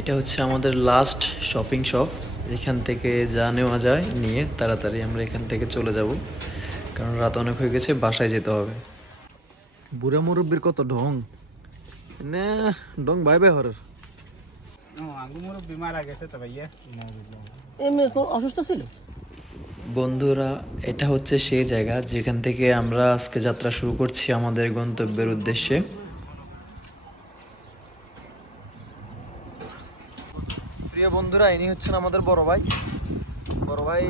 এটা হচ্ছে আমাদের লাস্ট শপিং শপ। এখান থেকে যা নেওয়া যায় নিয়ে তাড়াতাড়ি আমরা এখান থেকে চলে যাব, কারণ রাত অনেক হয়ে গেছে, বাসায় যেতে হবে। বুড়া মুরব্বীর কত ঢং না, ঢং ভাইবে হর অসুস্থ ছিল। বন্ধুরা, এটা হচ্ছে সেই জায়গা যেখান থেকে আমরা আজকে যাত্রা শুরু করছি আমাদের গন্তব্যের উদ্দেশ্যে। প্রিয় বন্ধুরা, ইনি হচ্ছেন আমাদের বড় ভাই। বড় ভাই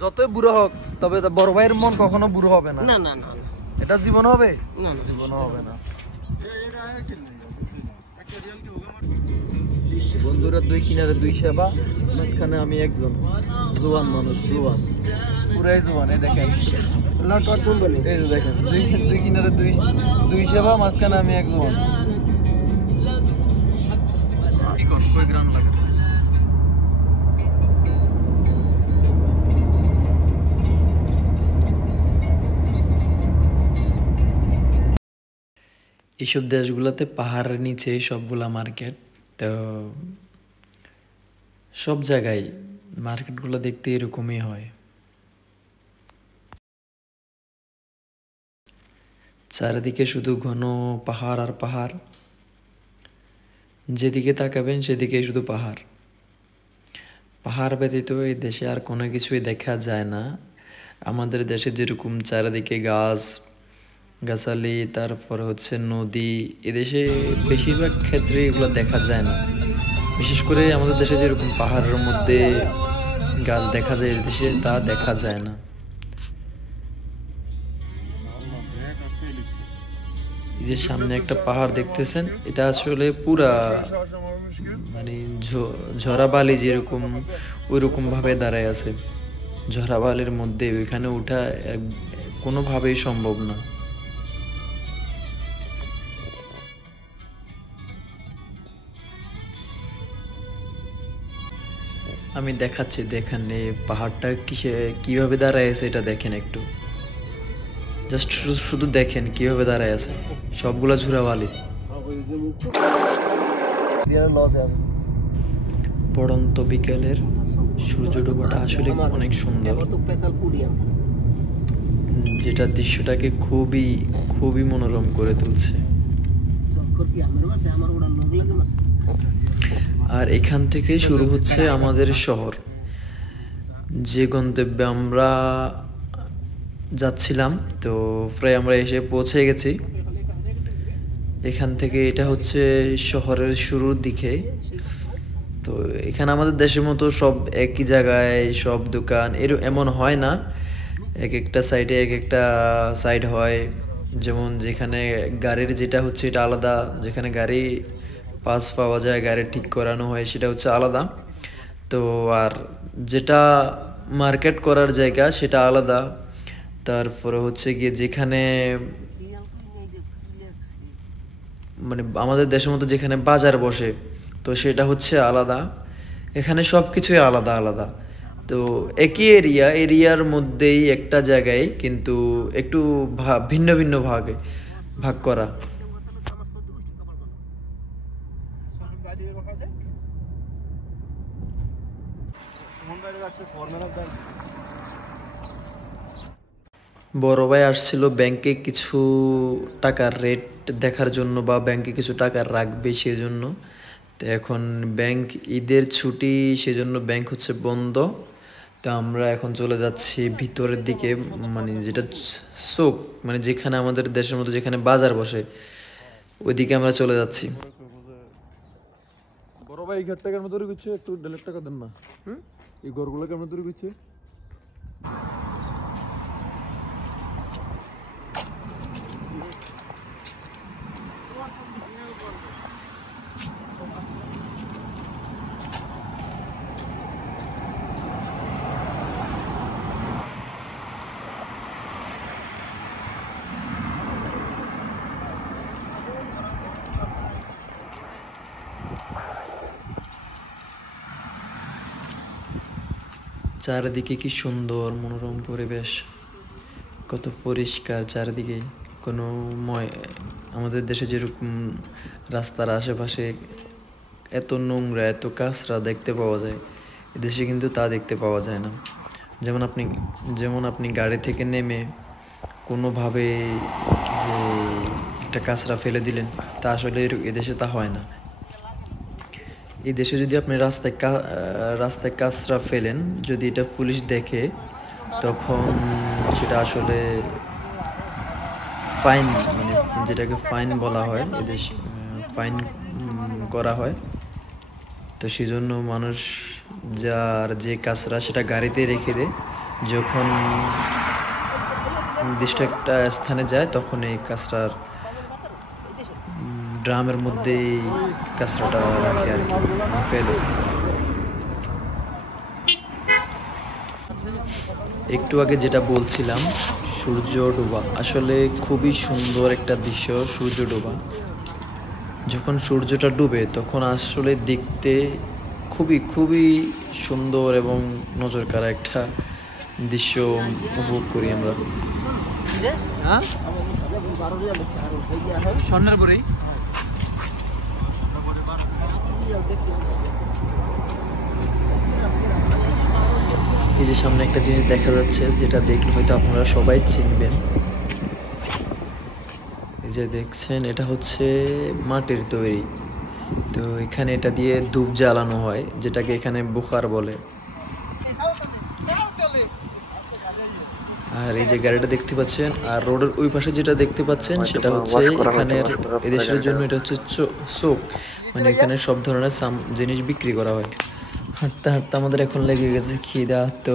যতই বুড়ো হোক, তবে বড় ভাইয়ের মন কখনো বুড়ো হবে না। না না না, এটা জীবন হবে না জীবন হবে না। বন্ধুরা, দুই কিনারে দুই সেবা, মাঝখানে আমি একজন জোয়ান মানুষ, জোয়ান, পুরাই জোয়ান। এই দেখেন, এই যে দেখেন, দুই কিনারে দুই সেবা, মাঝখানে আমি এক জোয়ান। কই গ্রাম লাগে। এইসব দেশগুলোতে পাহাড়ের নিচে সবগুলা মার্কেট, তো সব জায়গায় মার্কেটগুলো দেখতে এরকমই হয়। চারিদিকে শুধু ঘন পাহাড় আর পাহাড়, যেদিকে তাকাবেন সেদিকে শুধু পাহাড়। পাহাড় ব্যতীত এই দেশে আর কোনো কিছুই দেখা যায় না। আমাদের দেশে যেরকম চারিদিকে গাছ গাছালি, তারপরে হচ্ছে নদী, এদেশে বেশিরভাগ ক্ষেত্রে এগুলো দেখা যায় না। বিশেষ করে আমাদের দেশে যেরকম পাহাড়ের মধ্যে গাছ দেখা যায়, এদেশে তা দেখা যায় না। এই যে সামনে একটা পাহাড় দেখতেছেন, এটা আসলে পুরা মানে ঝরা বালি যেরকম ওইরকম ভাবে দাঁড়ায় আছে। ঝরা বালির মধ্যে ওইখানে ওঠা কোনোভাবেই সম্ভব না। আমি দেখাচ্ছি, দেখেন এই পাহাড়টা কিভাবে দাঁড়ায় আছে, এটা দেখেন একটু, জাস্ট শুধু দেখেন কিভাবে দাঁড়ায় আছে, সবগুলা ঝুরা বালি। পড়ন্ত বিকেলের সূর্য ডোবাটা আসলে অনেক সুন্দর, যেটা দৃশ্যটাকে খুবই খুবই মনোরম করে তুলছে। আর এখান থেকে শুরু হচ্ছে আমাদের শহর, যে গন্তব্যে আমরা যাচ্ছিলাম। তো প্রায় আমরা এসে পৌঁছে গেছি। এখান থেকে এটা হচ্ছে শহরের শুরুর দিকে। তো এখানে আমাদের দেশের মতো সব একই জায়গায় সব দোকান এমন হয় না, এক একটা সাইডে এক একটা সাইড হয়। যেমন যেখানে গাড়ির যেটা হচ্ছে এটা আলাদা, যেখানে গাড়ি পাস পাওয়া যায়, গাড়ি ঠিক করানো হয়, সেটা হচ্ছে আলাদা। তো আর যেটা মার্কেট করার জায়গা সেটা আলাদা। তারপরে হচ্ছে গিয়ে যেখানে মানে আমাদের দেশের মতো যেখানে বাজার বসে, তো সেটা হচ্ছে আলাদা। এখানে সব কিছুই আলাদা আলাদা। তো একই এরিয়ার মধ্যেই একটা জায়গায় কিন্তু একটু ভিন্ন ভিন্ন ভাগে ভাগ করা। বড় ভাই আসছিল ব্যাংকে কিছু টাকার রেট দেখার জন্য, বা ব্যাংকে কিছু টাকা রাখবে সেজন্য। তো এখন ব্যাংক ঈদের ছুটি, সেজন্য ব্যাংক হচ্ছে বন্ধ। তো আমরা এখন চলে যাচ্ছি ভিতরের দিকে, মানে যেটা চোখ, মানে যেখানে আমাদের দেশের মতো যেখানে বাজার বসে, ওইদিকে আমরা চলে যাচ্ছি। বড় ভাই এই ঘরটা কেমন তৈরি করছে, একটু ডেলের টাকা দেন না। এই ঘরগুলো কেমন তৈরি করছে? চারিদিকে কি সুন্দর মনোরম পরিবেশ, কত পরিষ্কার চারিদিকে। কোনো আমাদের দেশে যেরকম রাস্তার আশেপাশে এত নোংরা, এত কাঁচরা দেখতে পাওয়া যায়। এদেশে কিন্তু তা দেখতে পাওয়া যায় না। যেমন আপনি গাড়ি থেকে নেমে কোনোভাবে যে একটা কাঁচরা ফেলে দিলেন, তা আসলে এদেশে তা হয় না। এই দেশে যদি আপনি রাস্তায় কাঁচরা ফেলেন, যদি এটা পুলিশ দেখে, তখন সেটা আসলে ফাইন, মানে যেটাকে ফাইন বলা হয়, এদেশ ফাইন করা হয়। তো সেই জন্য মানুষ যে কাঁচরা সেটা গাড়িতে রেখে দেয়, যখন নির্দিষ্ট একটা স্থানে যায় তখন এই কাঁচরার ড্রামের মধ্যেই কাঁচরাটা রাখে আর কি, ফেলে। একটু আগে যেটা বলছিলাম, সূর্য ডোবা আসলে খুবই সুন্দর একটা দৃশ্য। সূর্য ডোবা, যখন সূর্যটা ডুবে তখন আসলে দেখতে খুবই খুবই সুন্দর এবং নজর কাড়া একটা দৃশ্য উপভোগ করি আমরা। এই যে সামনে একটা জিনিস দেখা যাচ্ছে, যেটা দেখলে হয়তো আপনারা সবাই চিনবেন। এই যে দেখছেন, এটা হচ্ছে মাটির তৈরি। তো এখানে এটা দিয়ে ধূপ জ্বালানো হয়, যেটাকে এখানে বুখার বলে। আর এই যে গাড়িটা দেখতে পাচ্ছেন, আর রোডের ওই পাশে যেটা দেখতে পাচ্ছেন, সেটা হচ্ছে এখানের এদেশের জন্য এটা হচ্ছে চোখ, মানে এখানে সব ধরনের জিনিস বিক্রি করা হয়। হাঁটতে হাঁটতে আমাদের এখন লেগে গেছে খিদা, তো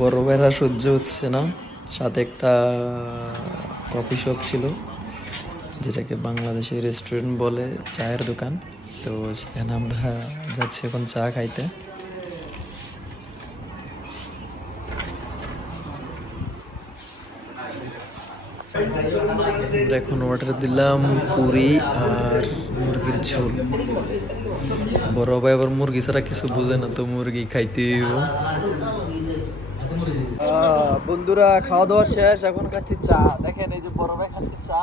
বড় বেড়া সহ্য হচ্ছে না। সাথে একটা কফি শপ ছিল, যেটাকে বাংলাদেশে রেস্টুরেন্ট বলে, চায়ের দোকান। তো সেখানে আমরা যাচ্ছি এখন চা খাইতে। আমরা এখন অর্ডার দিলাম পুরি আর মুরগির ঝোল। বড় ভাই আবার মুরগি ছাড়া কিছু বুঝে না, তো মুরগি খাইতে হইব। বন্ধুরা, খাওয়া দাওয়া শেষ, এখন খাচ্ছি চা। দেখেন এই যে বড় ভাই খাচ্ছে চা।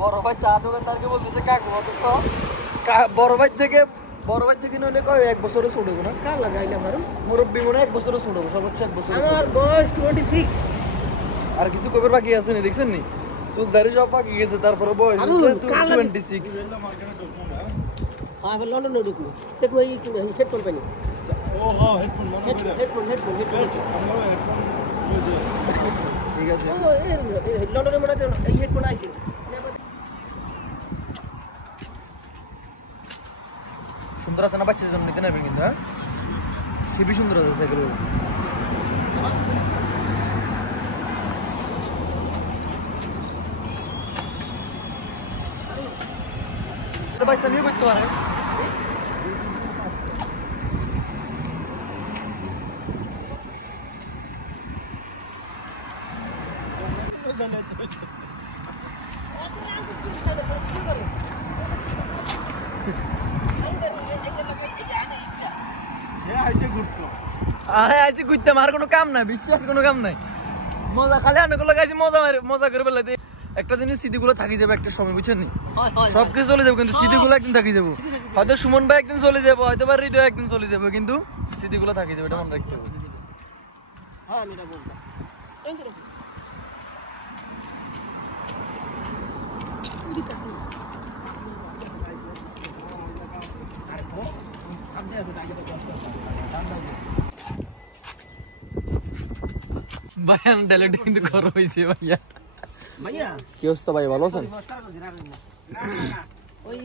বড় ভাই চা দোকানদারকে বলতেছে কাকু, অথচ বড় ভাই থেকে নইলে কয় 1 বছরে ছুটবো না, কার লাগাইলে আমার মুরব্বী মনে 1 বছরে ছুটবো, সর্বোচ্চ 1 বছর। আমার বয়স 26। আর কিছু কবের বাকি আছে নি, দেখছেন নি? চুলদারি সব পাকি গেছে, তারপরে বয়স 26। হ্যাঁ, লন্ডনে ঢুকলো। দেখো এই হেডফোন পাইনি। ও হ্যাঁ, হেডফোন ঠিক আছে। ও এই লন্ডনে মনে হয় এই হেডফোন আইছে। সুন্দর আছে না বাচ্চাদের জন্য নিতে নেবেন কিন্তু, হ্যাঁ খুবই সুন্দর আছে এগুলো। বাচ্চা নিয়ে করতে পারে। আজ ঘুরতে আমার কোনো কাম নাই, বিশ্বাস কোনো কাম নাই। মজা খালি আমি লাগাইছি, মজা করে বেলাতে একটা জিনিস স্মৃতিগুলো থাকি যাবে একটা সময়, বুঝছেন নি? সবকিছু চলে যাবো, কিন্তু স্মৃতিগুলো একদিন থাকি যাবো। হয়তো সুমন ভাই একদিন চলে যাবো, হয়তো বা হৃদয় একদিন চলে যাবো, কিন্তু স্মৃতিগুলো থাকি যাবে, এটা মনে রাখতে হবে। হ্যাঁ, আমি এটা বলতাম। ভাইয়ান ডাইলেট কিন্তু খরচ হয়েছে ভাইয়া। ভাইয়া কি অবস্থা ভাই, ভালো আছেন? ওই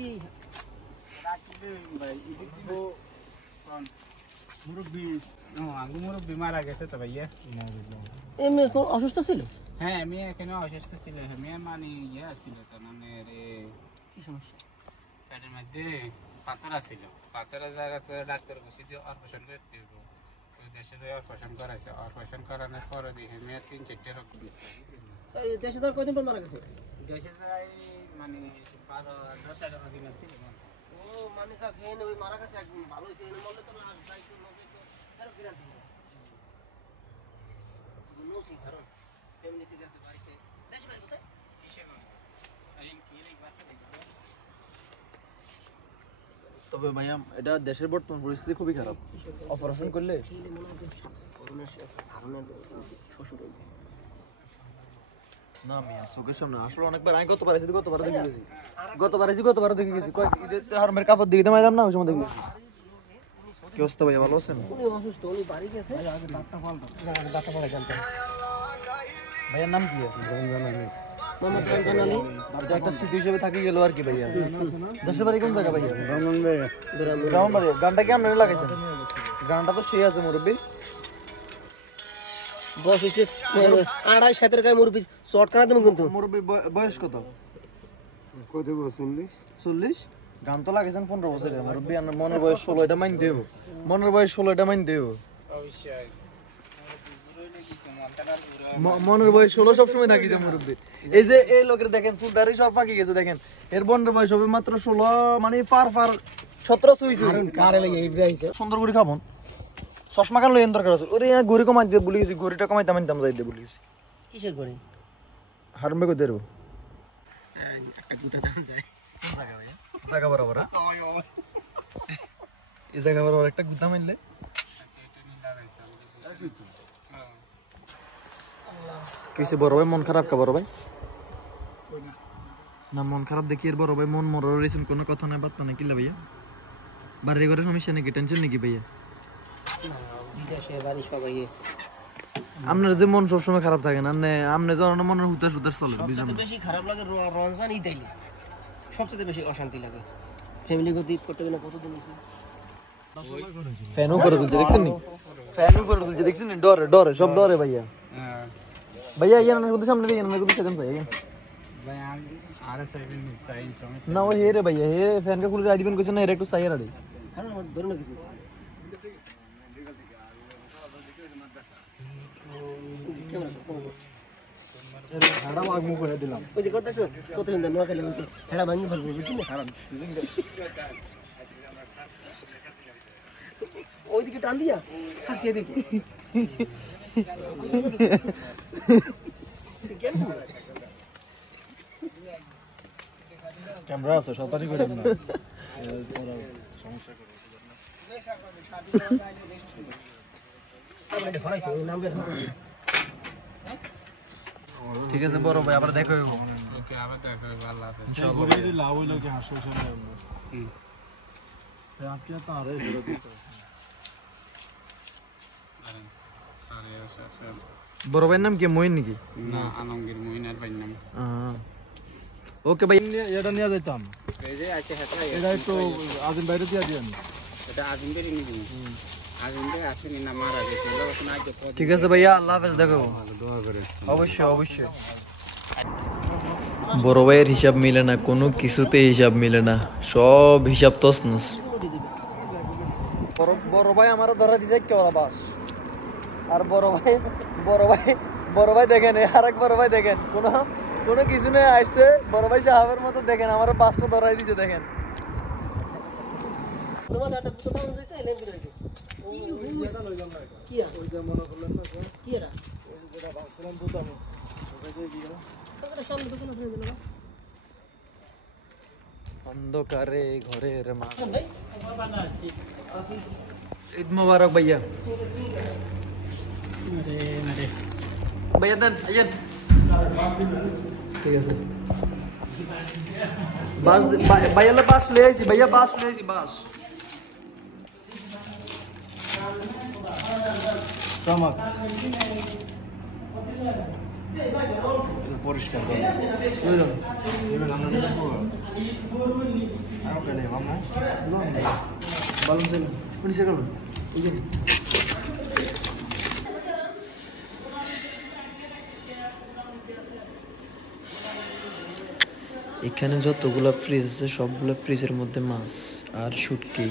মুরব্বী মারা গেছে তো ভাইয়া। এমনি অসুস্থ ছিল। হ্যাঁ, মেয়ে এখানে অসুস্থ ছিল। মেয়ে মানে ইয়ে আসছিল, তো মানে কি সমস্যা? পেটের মধ্যে পাথর আসছিল। পাথরের জায়গাতে ডাক্তার বসে দিয়ে অপারেশন করতে হইব। ওই দেশে যাই অপারেশন করাইছে। অপারেশন করানোর পরে দেখে মেয়ে 3-4টে রক্ত দিচ্ছে। এই দেশে তার কয়দিন পর মারা গেছে? দেশে যাই মানে 12-10 দিন আসছিল। ও মানে যা খেয়ে ওই মারা গেছে, একদম ভালো হয়েছে। এনে মরলে তো লাশ যাইতো, নবে তো কারো গ্যারান্টি নেই। নসি কারণ ফ্যামিলি থেকে আছে বাড়িতে। দেশে বাড়ি কোথায়? কিসে বলবো? এই কি রে বাচ্চা দেখো। তবে ভাইয়া এটা দেশের বর্তমান পরিস্থিতি খুবই খারাপ, অপারেশন করলে না মিয়া চোখের সামনে আসলে অনেকবার আমি গতবার দেখে গেছি হারমের কাপড় দিকে মাইলাম না ওই সময় দেখে গেছি। কি অবস্থা ভাইয়া, ভালো আছেন? ভাইয়ার নাম কি? একটা স্মৃতি হিসেবে থাকি গেল আর কি ভাইয়া। দেশের বাড়ি কোন জায়গা ভাইয়া? ব্রাহ্মণবাড়ি। গানটা কি আপনারা লাগাইছেন? গানটা তো সেই আছে মুরব্বী। বয়স হয়েছে 2.5 গায়ে মুরব্বী শর্ট করা দেবেন কিন্তু। মুরব্বী বয়স কত? 40। গান তো লাগাইছেন 15 বছরের মুরব্বী। মনের বয়স 16, এটা মানতে হইব। মনের বয়স 16, এটা মানতে হইব। মনের বয়স 16 সবসময় থাকি যে মুরব্বী। এই যে এই লোকের দেখেন চুল দাড়ি সব পাকি গেছে দেখেন, এর বোনের বয়স হবে মাত্র 16, মানে ফার 17 হইছে। সুন্দর করে খাবন চশমা কান লইন দরকার আছে। ওরে গড়ি কমাই দিয়ে বলি গেছি, গড়িটা কমাই দাম যাই দিয়ে বলি গেছি। কিসের করে হারমে কই দেরো একটা গুতা দাম যায় কোন জায়গা ভাইয়া? জায়গা বরাবর এই জায়গা বরাবর একটা গুতা মারলে কিসে বড় ভাই মন খারাপ কা বড় ভাই? না মন খারাপ দেখি এর বড় ভাই মন মর রয়েছেন, কোনো কথা নাই বার্তা নাই কিলা ভাইয়া? বাড়ি ঘরে সমস্যা নাকি, টেনশন নাকি ভাইয়া? বিদেশে বাড়ি সবাই আপনার যে মন সবসময় খারাপ থাকে না, আপনি যখন মনের হুতাশ চলে সবচেয়ে বেশি খারাপ লাগে রমজান ঈদ আইলে সবচেয়ে বেশি অশান্তি লাগে। ফ্যামিলি গত ঈদ করতে গেলে কতদিন হয়েছে? ফ্যানও করে তুলছে দেখছেন নি? ফ্যানও করে তুলছে দেখছেন নি? ডরে সব ডরে ভাইয়া। ভাইয়া ইয়ান না কত সামনে ইয়ান না কত সেকেন্ড চাই ভাই আর সেকেন্ড সাইন সমস্যা না। ও হে রে ভাইয়া, হে ফ্যান কে খুলে দিবেন কইছেন না, এর একটু চাই রাড়ি। আরে ধরে না কিছু হাড়া মাগ মুখ করে দিলাম। ওই যে কথা আছে কত দিন নোয়া খেলে বলতে হেডা ভাঙি ফেলবো বুঝলি না? ওইদিকে টান দিয়া সাকিয়ে দেখি ক্যামেরা আছে সাতারি করেন না, সমস্যা করে ঠিক আছে বড় ভাই, আবার দেখা হইব। ওকে আবার দেখা হবে। আল্লাহ হাফেজ। ইনশাআল্লাহ লাভ হইলো কি হাসো শুনে আপনি তো আরে বড় ভাইয়ের নাম কি মইন নাকি? না আলমগীর মহিনার ভাই নাম। ওকে ভাই, এটা নিয়ে যাইতাম। এই যে আছে হাতে এটা একটু আজিম বাইরে দিয়ে দিয়েন। এটা আজিমদের নিবি। আজিমদের আছে না মারা গেছে লোক না যে ঠিক আছে ভাইয়া, আল্লাহ হাফেজ, দেখা হইব। দোয়া করে অবশ্যই। বড় ভাইয়ের হিসাব মিলে না, কোনো কিছুতে হিসাব মিলে না, সব হিসাব তছনছ। বড় ভাই আমার ধরা দিছে একটা বাস, আর বড় ভাই দেখেন, আর এক বড় ভাই দেখেন কোনো কিছু নেই আসছে, বড় ভাই সাহাবের মতো দেখেন আমার বাসটা ধরাই দিছে দেখেন। অন্ধকারে ঘরের মা। ঈদ মোবারক ভাইয়া। ভাইয়া দেন আইয়েন। ঠিক আছে বাস ভাইয়া বাস লয়ে আইছি, ভাইয়া বাস লয়ে আইছি, বাস সামাক পরিষ্কার করে এখানে যতগুলো ফ্রিজ আছে সবগুলো ফ্রিজের মধ্যে মাছ আর শুটকি।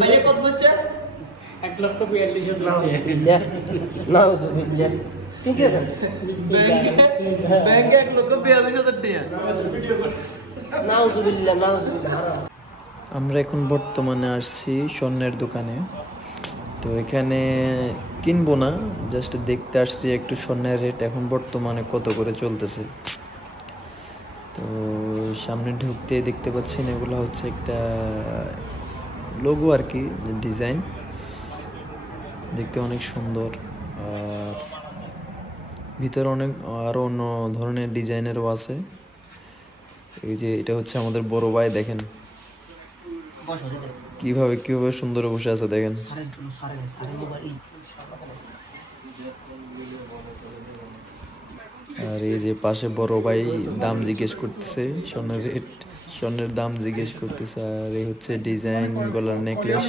ভাইয়া কত হচ্ছে? 1,42,000 না ঠিক আছে ব্যাংকে 1,42,000 টাকা। নাউজুবিল্লাহ নাউজুবিল্লাহ। আমরা এখন বর্তমানে আসছি স্বর্ণের দোকানে। তো এখানে কিনবো না, জাস্ট দেখতে আসছি একটু স্বর্ণের রেট এখন বর্তমানে কত করে চলতেছে। তো সামনে ঢুকতে দেখতে পাচ্ছেন এগুলো হচ্ছে একটা লোগো আর কি, ডিজাইন দেখতে অনেক সুন্দর। আর ভিতরে অনেক আরও অন্য ধরনের ডিজাইনেরও আছে। এই যে এটা হচ্ছে আমাদের বড় ভাই, দেখেন কিভাবে কিভাবে সুন্দর বসে আছে দেখেন। আর এই যে পাশে বড় ভাই দাম জিজ্ঞেস করতেছে, স্বর্ণের রেট, স্বর্ণের দাম জিজ্ঞেস করতেছে। আর এই হচ্ছে ডিজাইন গলার নেকলেস,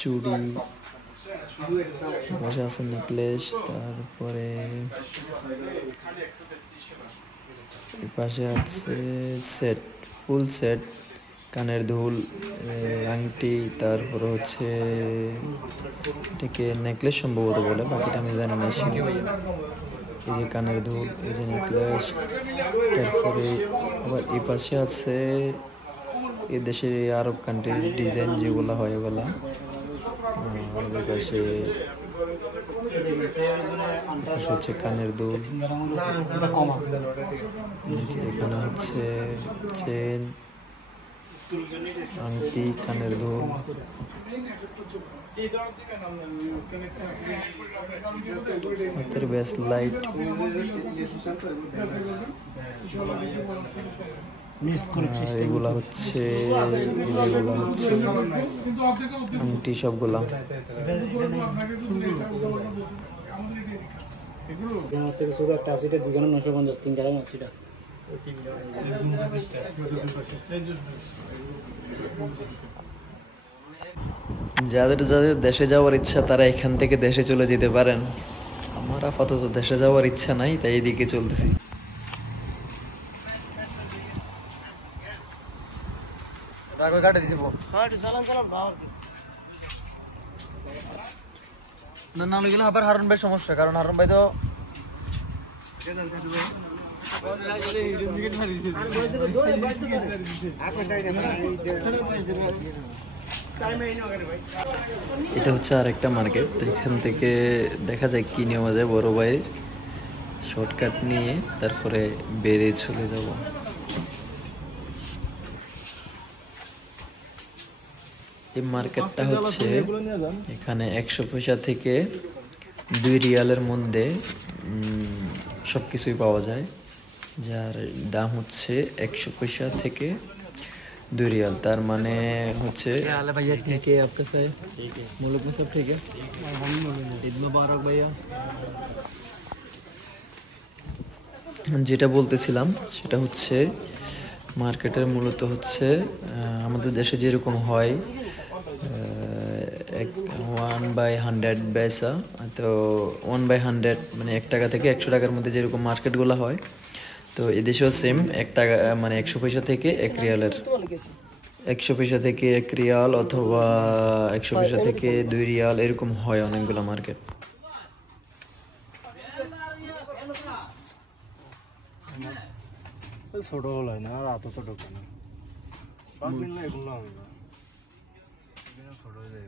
চুড়ি, পাশে আছে নেকলেস, তারপরে এই পাশে আছে সেট, ফুল সেট, কানের দুল, আংটি, তারপরে হচ্ছে এটাকে নেকলেস সম্ভবত বলে, বাকিটা আমি জানি না। এই যে কানের দুল, এই যে নেকলেস, তারপরে আবার এই পাশে আছে এই দেশের এই আরব কান্ট্রির ডিজাইন যেগুলো হয় ওগুলা। আর ওই পাশে হচ্ছে কানের দুল, এখানে হচ্ছে চেন, আংটি, কানের দুল, হাতের ব্রেসলাইট, আর এগুলা হচ্ছে যেগুলা হচ্ছে আংটি সবগুলা। শুধু একটা আছে, এটা 2,950, 3 গ্রাম আছে এটা। যাদের যাদের দেশে যাওয়ার ইচ্ছা তারা এখান থেকে দেশে চলে যেতে পারেন। আমার আপাতত দেশে যাওয়ার ইচ্ছা নাই, তাই এদিকে চলতেছি। না গেলে আবার হারুন ভাই সমস্যা, কারণ হারুন ভাই তো এটা হচ্ছে আর একটা মার্কেট, এখান থেকে দেখা যায় কি নেওয়া যায়। বড় ভাইয়ের শর্টকাট নিয়ে তারপরে বেরিয়ে চলে যাব। এই মার্কেটটা হচ্ছে এখানে 100 পয়সা থেকে 2 রিয়ালের মধ্যে সব কিছুই পাওয়া যায়, যার দাম হচ্ছে 100 পয়সা থেকে 2 रियाल। तार माने होच्छे हाल है भैया, ठीक है आपका सही मुल्क में सब ठीक है, ईद मुबारक भैया। যেটা বলতেছিলাম সেটা হচ্ছে মার্কেটের মূলত হচ্ছে আমাদের দেশে যেরকম হয় 1/100 বেচা, তো 1/100 মানে 1 টাকা থেকে 100 টাকার মধ্যে যেরকম মার্কেটগুলো হয়, তো এদেশেও সেম 1 টাকা মানে 100 পয়সা থেকে 1 রিয়ালের, 100 পয়সা থেকে 1 রিয়াল অথবা 100 পয়সা থেকে 2 রিয়াল এরকম হয় অনেকগুলো মার্কেট। ছোট হয় না, আর এত তো ঢোকে না, এগুলো হবে না, ছোট হয়ে যাবে।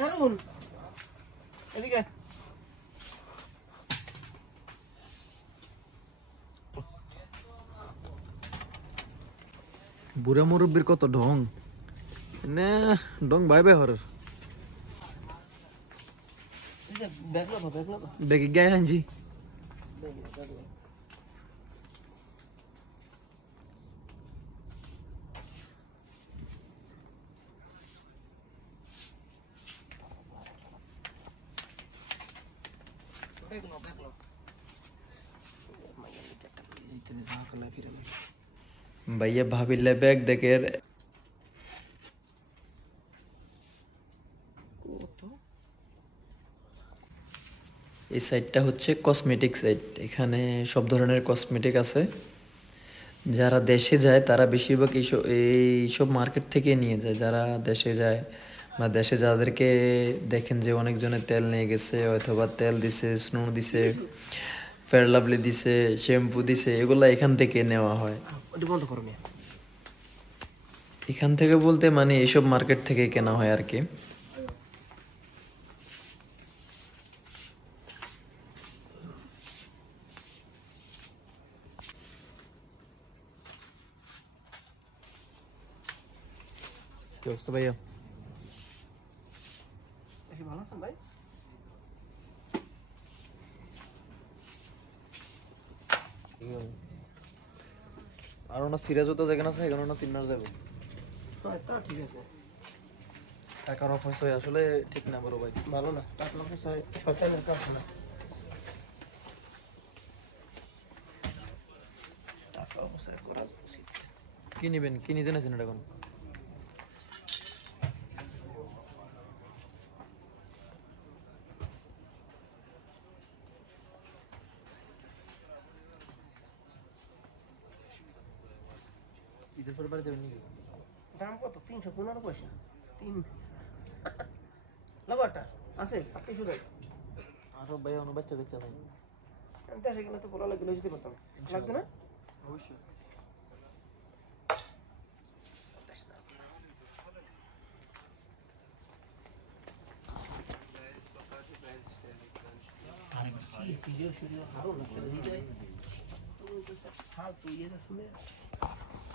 হারুন এদিকে বুড়া মুরব্বীর কত ঢং না, ঢং ভাই ভাই হর বেগে গায়ে হাঞ্জি। भैया भाभी बैग देखे এই সাইডটা হচ্ছে কসমেটিক সাইড, এখানে সব ধরনের কসমেটিক আছে। যারা দেশে যায় তারা বেশিরভাগ এইসব মার্কেট থেকে নিয়ে যায়। যারা দেশে যায় বা দেশে যাদেরকে দেখেন যে অনেকজনে তেল নিয়ে গেছে, অথবা তেল দিছে, স্নো দিছে, ফেয়ার লাভলি দিছে, শ্যাম্পু দিছে, এগুলো এখান থেকে নেওয়া হয়। ওটা বন্ধ করো মিয়া। এখান থেকে বলতে মানে এইসব মার্কেট থেকে কেনা হয় আর কি। কি অবস্থা ভাইয়া? বেশি ভালো আছেন ভাই? আর ওনা সিরাজও তো যেখানে আছে এখানে না 3 মাস যাবে। হ্যাঁ তা ঠিক আছে। টাকার অপচয় আসলে ঠিক না বড় ভাই। ভালো না, টাকা পয়সা শয়তানের কাজ না। টাকা অপচয় করা উচিত। কি নিবেন, কি নিতে নেছেন এটা এখন? ঈদের পরে বাড়ি যাবেন নাকি? দাম কত? 315 পয়সা। 3 লাভারটা আছে 800 টাকা। আরো ভাই অন্য বাচ্চা কাচ্চা নাই। দেশে গেলে তো বলা লাগলে যেতে পারতাম, লাগবে না? অবশ্যই।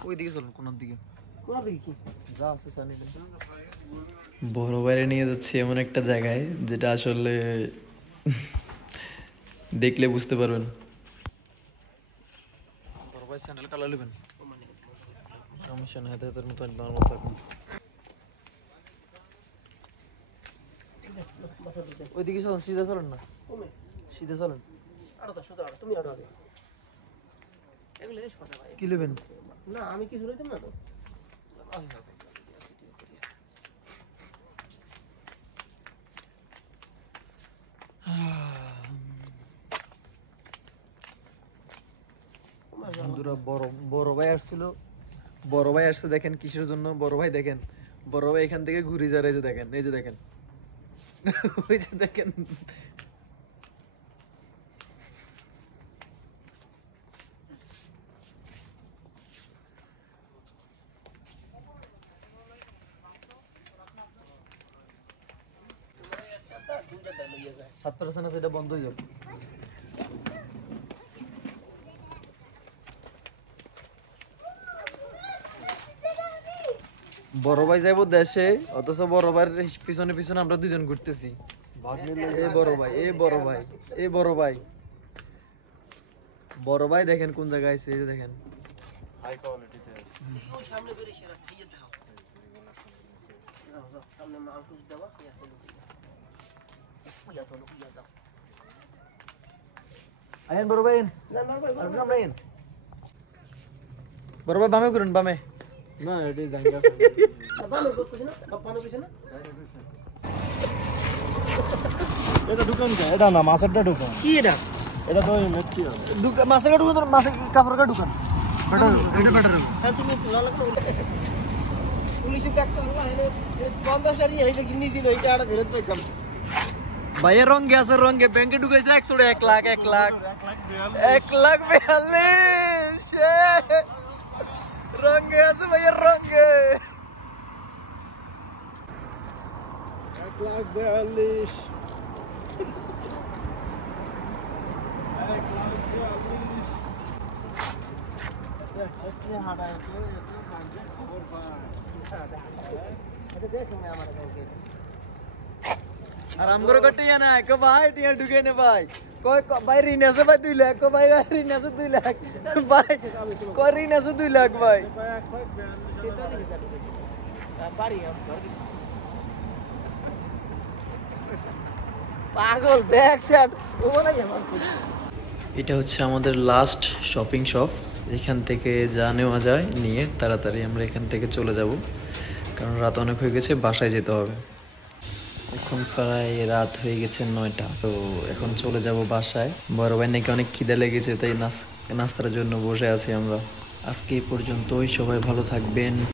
ওইদিকে চলুন, কোন দিকে? যা আছে স্যার নিবেন। বড় বাইরে নিয়ে যাচ্ছি এমন একটা জায়গায় যেটা আসলে দেখলে বুঝতে পারবেন। বড় ভাই স্যান্ডেল কালার নেবেন? সমস্যা না, হাতে হাতের মতো একবার মতো এখন। ওইদিকে চলুন, সিধা চলেন না, সিধা চলেন। তুমি আরো আগে এগুলো বেশ কথা ভাই। কি নেবেন? না আমি কিছু লইতাম না তো। বন্ধুরা বড় ভাই আসছিল, বড় ভাই আসছে দেখেন কিসের জন্য। বড় ভাই দেখেন, বড় ভাই এখান থেকে ঘুরে যারা, এই যে দেখেন, এই যে দেখেন, ওই যে দেখেন। সাতটা আছে, সেটা বন্ধ হয়ে যাবে। বড় ভাই যাইব দেশে, অথচ বড় ভাইয়ের পিছনে পিছনে আমরা দুজন ঘুরতেছি। এই বড় ভাই, এই বড় ভাই, এই বড় ভাই, বড় ভাই দেখেন কোন জায়গায় আছে, এই যে দেখেন। হাই কোয়ালিটিতে আছে। সামনে বেরিয়ে সেরা আছে, এই যে দাও। যাও সামনে মাংস দেওয়া, ইয়া তো লুকিয়ে যাও। আইন বড় ভাই, না না ভাই আর আমরা আইন। বড় ভাই বামে করুন, বামে। না এটি জাঙ্গা বানো কইছ না, বানো কইছ না। এটা দোকান কা? এটা না মাছেরটা দোকান। কি এটা? এটা তো মেট্রি আছে। মাছের দোকান, তো মাছের কাপড়ের দোকান। এটা বেটার। হ্যাঁ তুমি না লাগলো। পুলিশে দেখতে হলো এনে 50 এই যে গিন্নি ছিল এইটা আর ফেরত পাইতাম। ভাইয়ের রঙে আছে, রঙে ব্যাংকে ঢুকেছে 1 লাখ 1 লাখ 1,42,000 রঙে আছে ভাইয়ের রঙে। 1,42,000 আর আমগরে কটিয়া না কো ভাই টিয়া ঢুকে নে ভাই, কই ভাই ঋণ আছে ভাই 2 লাখ, কো ভাই ঋণ আছে 2 লাখ ভাই, কই ঋণ আছে 2 লাখ ভাই। পাগল ব্যাগ শার্ট ও না আমার। এটা হচ্ছে আমাদের লাস্ট শপিং শপ। এখান থেকে যা নেওয়া যায় নিয়ে তাড়াতাড়ি আমরা এখান থেকে চলে যাব, কারণ রাত অনেক হয়ে গেছে, বাসায় যেতে হবে। এখন প্রায় রাত হয়ে গেছে 9টা, তো এখন চলে যাব বাসায়। বড় ভাই নাকি অনেক খিদে লেগেছে, তাই নাস্তার জন্য বসে আছি আমরা। আজকে এই পর্যন্তই, সবাই ভালো থাকবেন।